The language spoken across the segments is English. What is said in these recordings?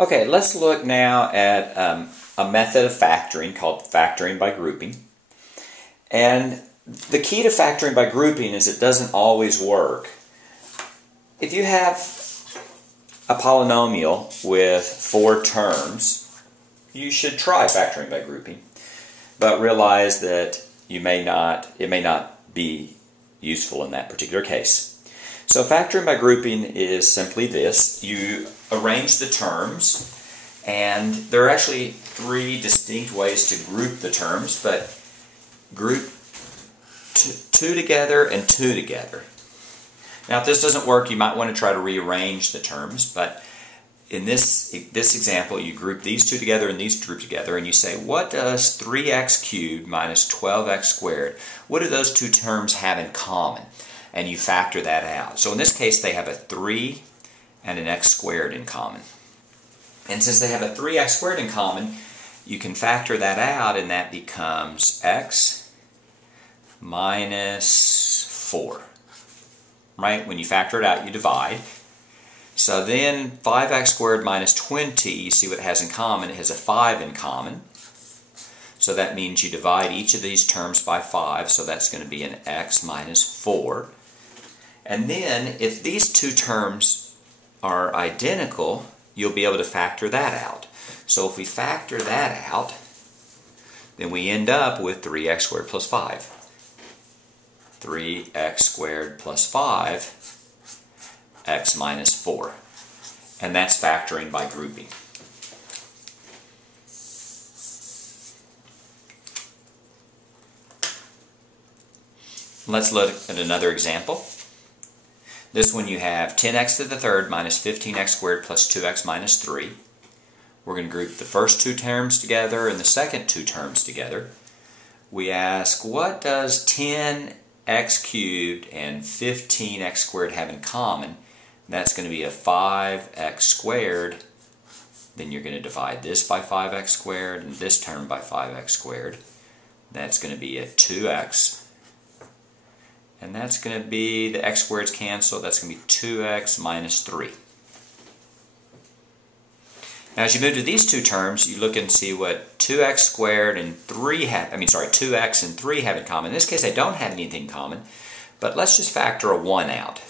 Okay, let's look now at a method of factoring called factoring by grouping. And the key to factoring by grouping is it doesn't always work. If you have a polynomial with 4 terms, you should try factoring by grouping, but realize that it may not be useful in that particular case. So factoring by grouping is simply this. You arrange the terms, and there are actually 3 distinct ways to group the terms, but group 2 together and 2 together. Now if this doesn't work, you might want to try to rearrange the terms, but in this example you group these 2 together and these 2 together, and you say, what does 3x cubed minus 12x squared, what do those 2 terms have in common? And you factor that out. So in this case they have a 3 and an x squared in common. And since they have a 3x squared in common, you can factor that out, and that becomes x minus 4. Right? When you factor it out, you divide. So then 5x squared minus 20, you see what it has in common. It has a 5 in common. So that means you divide each of these terms by 5, so that's going to be an x minus 4. And then if these 2 terms are identical, you'll be able to factor that out. So if we factor that out, then we end up with 3x squared plus 5. 3x squared plus 5, x minus 4. And that's factoring by grouping. Let's look at another example. This one you have 10x to the third minus 15x squared plus 2x minus 3. We're going to group the first 2 terms together and the second 2 terms together. We ask, what does 10x cubed and 15x squared have in common? That's going to be a 5x squared. Then you're going to divide this by 5x squared and this term by 5x squared. That's going to be a 2x. And that's going to be, the x squareds cancel, that's going to be 2x minus 3. Now as you move to these 2 terms, you look and see what 2x squared and 2x and 3 have in common. In this case they don't have anything in common, but let's just factor a 1 out.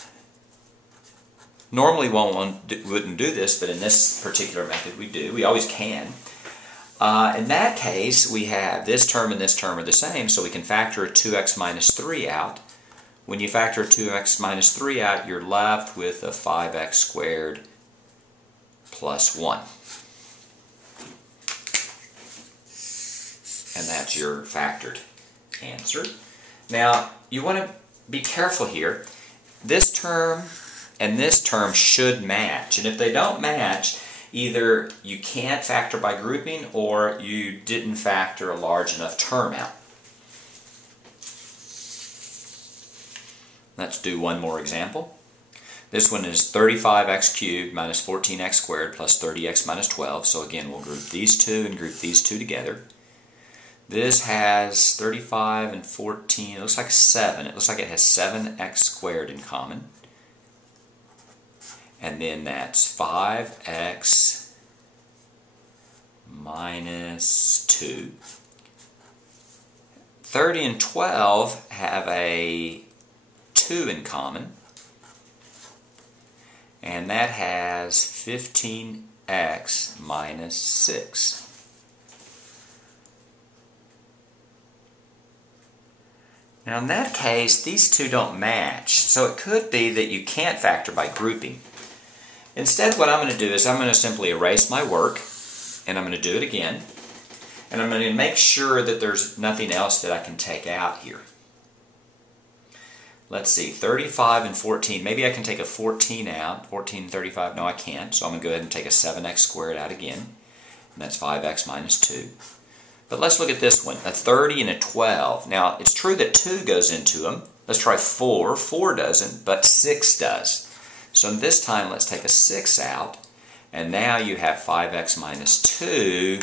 Normally one wouldn't do this, but in this particular method we do. We always can. In that case, we have this term and this term are the same, so we can factor a 2x minus 3 out. When you factor 2x minus 3 out, you're left with a 5x squared plus 1. And that's your factored answer. Now, you want to be careful here. This term and this term should match. And if they don't match, either you can't factor by grouping or you didn't factor a large enough term out. Let's do one more example. This one is 35x cubed minus 14x squared plus 30x minus 12. So again, we'll group these 2 and group these 2 together. This has 35 and 14. It looks like 7. It looks like it has 7x squared in common. And then that's 5x minus 2. 30 and 12 have a 2 in common, and that has 15x minus 6. Now in that case, these 2 don't match, so it could be that you can't factor by grouping. Instead, what I'm going to do is I'm going to simply erase my work, and I'm going to do it again, and I'm going to make sure that there's nothing else that I can take out here. Let's see, 35 and 14. Maybe I can take a 14 out. 14 and 35, no I can't. So I'm going to go ahead and take a 7x squared out again. And that's 5x minus 2. But let's look at this one, a 30 and a 12. Now, it's true that 2 goes into them. Let's try 4. 4 doesn't, but 6 does. So this time, let's take a 6 out. And now you have 5x minus 2.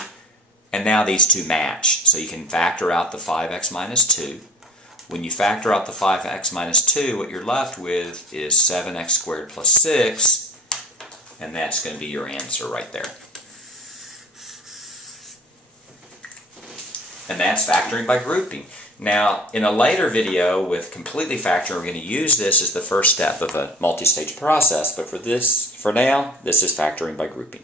And now these 2 match. So you can factor out the 5x minus 2. When you factor out the 5x minus 2, what you're left with is 7x squared plus 6, and that's going to be your answer right there. And that's factoring by grouping. Now, in a later video with completely factoring, we're going to use this as the first step of a multi-stage process. But for now, this is factoring by grouping.